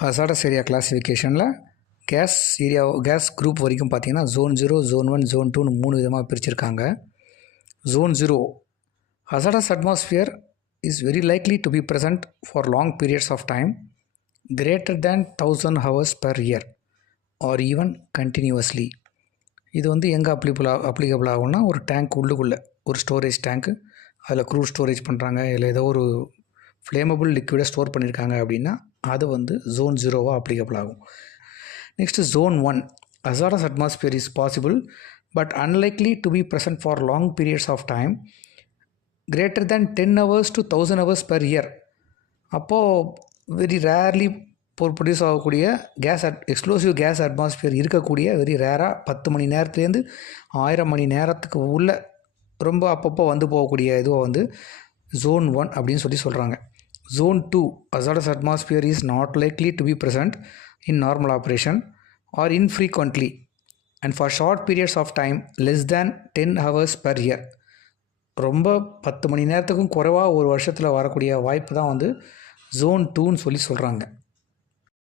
Hazardous area கிளாஸிஃபிகேஷனில் case group வரைக்கும் பார்த்தீங்கன்னா zone 0, zone 1, zone 2ன்னு 3 விதமாக பிரிச்சிருக்காங்க. Zone 0 hazardous atmosphere is very likely to be present for long periods of time greater than 1000 hours per year or even continuously. இது எங்கே applicable ஆகும்னா, ஒரு tank உள்ளுக்குள்ளே ஒரு ஸ்டோரேஜ் டேங்க்கு, அதில் க்ரூட் ஸ்டோரேஜ் பண்ணுறாங்க, இல்லை ஏதோ ஒரு ஃப்ளேமபிள் லிக்விடை ஸ்டோர் பண்ணியிருக்காங்க அப்படின்னா அது ஜோன் 0வாக அப்ளிகபிள் ஆகும். Next zone 1 hazardous atmosphere is possible but unlikely to be present for long periods of time greater than 10 hours to 1000 hours per year. அப்போது வெரி ரேர்லி ப்ரொடியூஸ் ஆகக்கூடிய எக்ஸ்ப்ளோசிவ் கேஸ் அட்மாஸ்பியர் இருக்கக்கூடிய very ரேராக 10 மணி நேரத்துலேருந்து 1000 மணி நேரத்துக்கு உள்ள ரொம்ப அப்பப்போ போகக்கூடிய இதுவாக ஜோன் 1 அப்படின்னு சொல்கிறாங்க. Zone 2 hazardous atmosphere is not likely to be present in normal operation or infrequently and for short periods of time less than 10 hours per year. ரொம்ப 10 மணி நேரத்துக்கும் குறைவாக ஒரு வருஷத்தில் வரக்கூடிய வாய்ப்பு தான் ஜோன் 2ன்னு சொல்கிறாங்க.